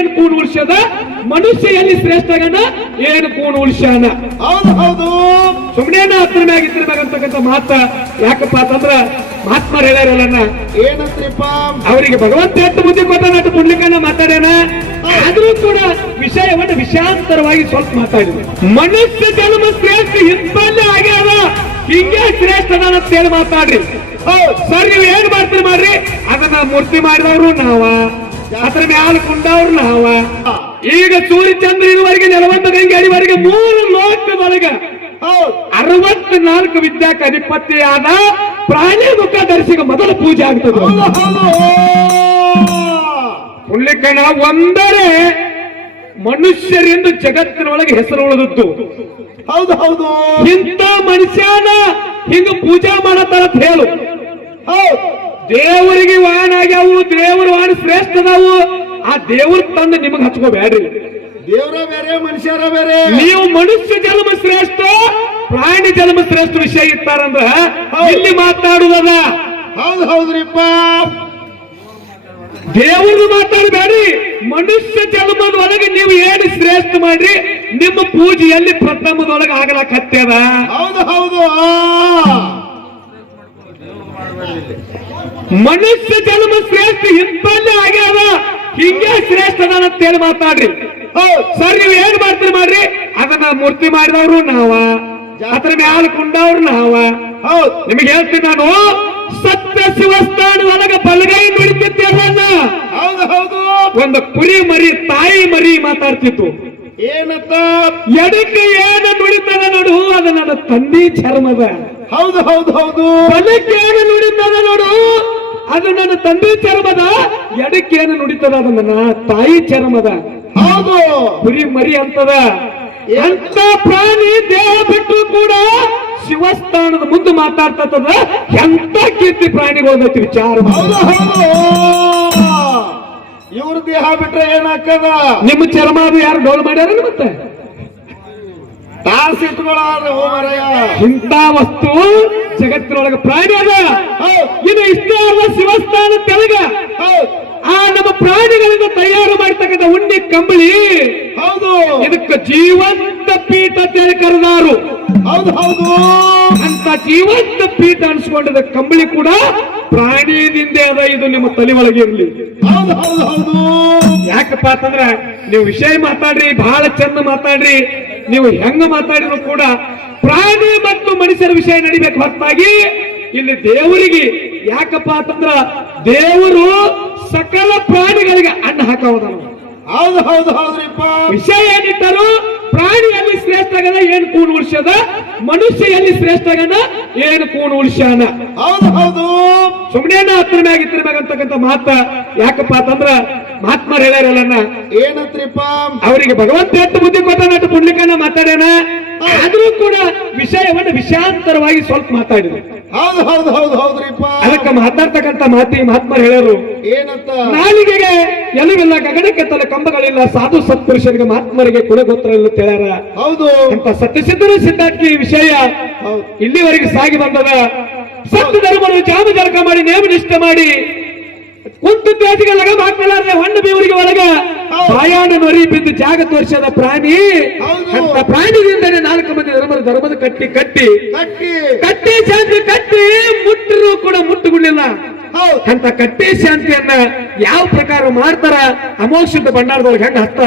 ಏನ್ ಕೂಣ್ ಉಳ್ಸ್ಯದ ಮನುಷ್ಯ ಎಲ್ಲಿ ಶ್ರೇಷ್ಠಗನ ಏನ್ ಕೂಣ್ ಉಳ್ಸ್ಯಾನ ಹೌದು ಹೌದು. ಸುಮ್ಮನೆ ಹತ್ರ ಮ್ಯಾಗ ಇದ್ರ ಮ್ಯಾಗ ಅಂತಕ್ಕಂಥ ಮಾತ ಯಾಕಪ್ಪ ಅಂತಂದ್ರ ಮಹಾತ್ಮರು ಹೇಳ್ಯಾರಲ್ಲಣ್ಣ ಏನಂತ್ರಿಪ್ಪ ಅವರಿಗೆ ಭಗವಂತ ಎಷ್ಟು ಬುದ್ಧಿ ಕೊಟ್ಟ ಅಷ್ಟು ಮಾತಾಡೇನ ಮಾತಾಡ್ಯಾನ? ಆದ್ರೂ ಕೂಡ ವಿಷಯವನ್ನು ವಿಷಾಂತರವಾಗಿ ಸ್ವಲ್ಪ ಮಾತಾಡಿದ್ರು ಮನುಷ್ಯ ಜನ್ಮ ಶ್ರೇಷ್ಠ ಹಿಂದಲ್ಲೇ ಆಗ್ಯಾದ ಹಿಂಗೆ ಶ್ರೇಷ್ಠ ಅದಾನ ಅಂತ ಹೇಳಿ ಮಾತಾಡ್ರಿ ಸರ್ ನೀವು ಏನ್ ಮಾಡ್ತೀರಿ ಮಾಡ್ರಿ? ಅದನ್ನ ಮೂರ್ತಿ ಮಾಡಿದವರು ನಾವ. ಅದ್ರ ಮ್ಯಾಲ ಕುಂಡವ್ರು ನಾವ ಈಗ ಸೂರ್ಯ ಚಂದ್ರ ಇರುವರೆಗೆ ನೆಲವಂತ ಗಂಗೆ ಅಡಿವರೆಗೆ ಮೂರು ಲೋಕದೊಳಗ ಹೌದು. ಅರವತ್ನಾಲ್ಕು ವಿದ್ಯಾಕ ಅಧಿಪತಿ ಆದ ಪ್ರಾಣಿ ಮುಖ ಧರಿಸಿಗ ಮೊದಲ ಪೂಜೆ ಆಗ್ತದೆ. ಹುಳ್ಳಿಕಣ ಒಂದರೆ ಮನುಷ್ಯರಿಂದ ಜಗತ್ತಿನೊಳಗೆ ಹೆಸರು ಉಳಿದಿತ್ತು ಹೌದು ಹೌದು. ಇಂಥ ಮನುಷ್ಯನ ಹಿಂಗ ಪೂಜೆ ಮಾಡತ್ತಾರ ಅಂತ ಹೇಳು. ಹೌದು. ದೇವರಿಗೆ ವಾಹನ ಆಗ್ಯಾವು ದೇವರ ವಾಹನ ಶ್ರೇಷ್ಠ ಅದಾವು. ಆ ದೇವ್ರ ತಂದು ನಿಮಗ್ ಹಚ್ಕೋಬೇಡ್ರಿ. ದೇವರ ಬೇರೆ ಮನುಷ್ಯರ ಬೇರೆ. ನೀವು ಮನುಷ್ಯ ಜನ್ಮ ಶ್ರೇಷ್ಠ ಪ್ರಾಣಿ ಜನ್ಮ ಶ್ರೇಷ್ಠ ವಿಷಯ ಇತ್ತಾರಂದ್ರ ಇಲ್ಲಿ ಮಾತಾಡುವುದ ಹೌದು ಹೌದ್ರಿಪ್ಪ. ದೇವ್ರದ್ದು ಮಾತಾಡಬೇಡಿ ಮನುಷ್ಯ ಜನ್ಮದೊಳಗೆ ನೀವು ಏನು ಶ್ರೇಷ್ಠ ಮಾಡ್ರಿ? ನಿಮ್ಮ ಪೂಜೆಯಲ್ಲಿ ಪ್ರಥಮದೊಳಗೆ ಆಗಲಾಕತ್ತೇದ. ಹೌದು ಹೌದು ಆ. ಮನುಷ್ಯ ಜನ್ಮ ಶ್ರೇಷ್ಠ ಇಂತಲ್ಲೇ ಆಗ್ಯಾದ. ಹಿಂಗೆ ಶ್ರೇಷ್ಠ ಅದಾನ ಅಂತ ಹೇಳಿ ಮಾತಾಡ್ರಿ. ಓ ಸರ್ ನೀವು ಏನ್ ಮಾಡ್ತೀರಿ ಮಾಡ್ರಿ? ಅದನ್ನ ಮೂರ್ತಿ ಮಾಡಿದವ್ರು ನಾವ. ಅದ್ರ ಮ್ಯಾಲ ಕುಂಡವ್ರು ನಾವ. ಹೌದು. ನಿಮಗೆ ಹೇಳ್ತೀನಿ ನಾನು. ಸತ್ಯ ಶಿವಸ್ಥಾನ ಒಳಗ ಬಲಗೈ ನುಡಿತಿದ್ದೇವನ್ನ ಹೌದು ಹೌದು. ಒಂದು ಕುರಿ ಮರಿ ತಾಯಿ ಮರಿ ಮಾತಾಡ್ತಿತ್ತು. ಏನತ್ತ ಎಡಕ್ಕೆ ಏನ ನುಡಿತದ ನೋಡು ಅದು ನನ್ನ ತಂದೆ ಚರ್ಮದ. ಹೌದು ಹೌದು ಹೌದು. ಬಲಕ್ಕೆ ಏನ ನುಡಿತದ ನೋಡು ಅದು ನನ್ನ ತಂದೆ ಚರ್ಮದ ಎಡಕ್ಕೆ ಏನು ನುಡಿತದ ಅದು ನನ್ನ ತಾಯಿ ಚರ್ಮದ. ಹೌದು. ಕುರಿ ಮರಿ ಅಂತದ. ಎಂತ ಪ್ರಾಣಿ ದೇಹ ಬಿಟ್ಟು ಕೂಡ ಶಿವಸ್ಥಾನದ ಮುಂದೆ ಮಾತಾಡ್ತದ ಎಂತ ಕೀರ್ತಿ ಪ್ರಾಣಿಗಳು ವಿಚಾರ ಹೌದು ಹೌದು. ಇವ್ರ ದೇಹ ಬಿಟ್ರೆ ಏನಾಗ್ತದ? ನಿಮ್ಮ ಚರ್ಮ ಅದು ಯಾರು ಡೋಲ್ ಮಾಡ್ಯಾರ ಮತ್ತೆ? ತಾಸ್ ಇಂತ ವಸ್ತು ಜಗತ್ತಿನೊಳಗೆ ಪ್ರಾಣಿ ಅದ ಇದು ಇಷ್ಟೇ ಅಲ್ಲ ಶಿವಸ್ಥಾನ ತೆಲಗ ಆ ನಮ್ಮ ಪ್ರಾಣಿಗಳಿಂದ ತಯಾರು ಮಾಡ್ತಕ್ಕಂಥ ಉಂಡಿ ಕಂಬಳಿ. ಹೌದು. ಇದಕ್ಕೆ ಜೀವಂತ ಪೀಠ ಅಂತೇಳಿ ಕರೆದಾರು. ಹೌದು ಹೌದು. ಅಂತ ಜೀವಂತ ಪೀಠ ಅನ್ಸ್ಕೊಂಡಿದ್ದ ಕಂಬಳಿ ಕೂಡ ಪ್ರಾಣಿಯಿಂದ ಅದ. ಇದು ನಿಮ್ಮ ತಲೆ ಒಳಗೆ ಇರಲಿ. ಹೌದು ಹೌದು ಹೌದು. ಯಾಕಪ್ಪ ಅಂತಂದ್ರೆ ನೀವು ವಿಷಯ ಮಾತಾಡ್ರಿ ಬಹಳ ಚಂದ ಮಾತಾಡ್ರಿ. ನೀವು ಹೆಂಗ ಮಾತಾಡಿದ್ರು ಕೂಡ ಪ್ರಾಣಿ ಮತ್ತು ಮನುಷ್ಯರ ವಿಷಯ ನಡಿಬೇಕು ಹೊರತಾಗಿ ಇಲ್ಲಿ ದೇವರಿಗೆ ಯಾಕಪ್ಪ ಅಂತಂದ್ರ ದೇವರು ಸಕಲ ಪ್ರಾಣಿಗಳಿಗೆ ಅನ್ನ ಹಾಕೋದನು ಹೌದು ಹೌದು ಹೌದ್ರಿಪ್ಪ ವಿಷಯ ಏನಿಟ್ಟರು ಪ್ರಾಣಿಯಲ್ಲಿ ಶ್ರೇಷ್ಠ ಆಗದ ಏನು ಕೂಣ್ ಉಳಿಸದ ಮನುಷ್ಯ ಎಲ್ಲಿ ಶ್ರೇಷ್ಠ ಆಗನ ಏನು ಕೂಣ್ ಉಳಿಸ್ಯಾನ? ಹೌದು ಹೌದು. ಸುಮ್ಮನೆ ಹತ್ರ ಮ್ಯಾಗ ಇತ್ರ ಮ್ಯಾಗ ಅಂತಕ್ಕಂಥ ಮಾತ ಯಾಕಪ್ಪ ಅಂತಂದ್ರ ಮಹಾತ್ಮರು ಹೇಳ್ಯಾರಲ್ಲ ಏನಂತ್ರಿಪ್ಪ? ಅವರಿಗೆ ಭಗವಂತ ಎಷ್ಟು ಬುದ್ಧಿ ಕೊಟ್ಟ ನಟ್ಟು ಪುಣ್ಯಕನ್ನ ಮಾತಾಡ್ಯಾನ? ಆದ್ರೂ ಕೂಡ ವಿಷಯವನ್ನು ವಿಷಾಂತರವಾಗಿ ಸ್ವಲ್ಪ ಮಾತಾಡಿದ್ರು. ಹೌದು ಹೌದು ಹೌದು ಹೌದ್ರಿ ಅದಕ್ಕೆ ಮಾತಾಡ್ತಕ್ಕಂಥ ಮಾತಿ ಮಹಾತ್ಮರು ಹೇಳರು ಏನಂತ? ನಾಲಿಗೆಗೆ ಎಲ್ಲವಿಲ್ಲ ಗಗನಕ್ಕೆ ತಲೆ ಕಂಬಗಳಿಲ್ಲ ಸಾಧು ಸತ್ಪುರುಷರಿಗೆ ಮಹಾತ್ಮರಿಗೆ ಕುಲ ಗೋತ್ರ ಎಲ್ಲ ಹೇಳ್ಯಾರ ಹೌದು ಅಂತ ಸತ್ಯಸಿದ್ಧರು ಸಿದ್ಧಾರ್ಥಿ ಈ ವಿಷಯ ಇಲ್ಲಿವರೆಗೆ ಸಾಗಿ ಬಂದದ. ಸತ್ಯ ಧರ್ಮವನ್ನು ಜಾಮ ಜಲಕ ಮಾಡಿ ನೇಮ ನಿಷ್ಠೆ ಮಾಡಿ ಕುಂತು ತೇಜಿಗೆ ಲಗ ಹಾಕಲಾರದೆ ಹಣ್ಣು ಬೇವರಿಗೆ ಒಳಗ ಬಾಯಾಣ ನೊರಿ ಬಿದ್ದು ಜಾಗ ತೋರಿಸದ ಪ್ರಾಣಿ. ಅಂತ ಪ್ರಾಣಿದಿಂದಲೇ ನಾಲ್ಕು ಮಂದಿ ಧರ್ಮದ ಧರ್ಮದ ಕಟ್ಟಿ ಕಟ್ಟಿ. ಕಟ್ಟಿ. ಕಟ್ಟಿ ಶಾಂತಿ ಕಟ್ಟಿ ಮುಟ್ಟರು ಕೂಡ ಮುಟ್ಟುಗಳಿಲ್ಲ ಅಂತ ಕಟ್ಟಿ ಶಾಂತಿಯನ್ನ ಯಾವ ಪ್ರಕಾರ ಮಾಡ್ತಾರ ಅಮೋಕ್ಷದ ಭಂಡಾರದೊಳಗೆ ಹೆಂಗ ಹತ್ತ?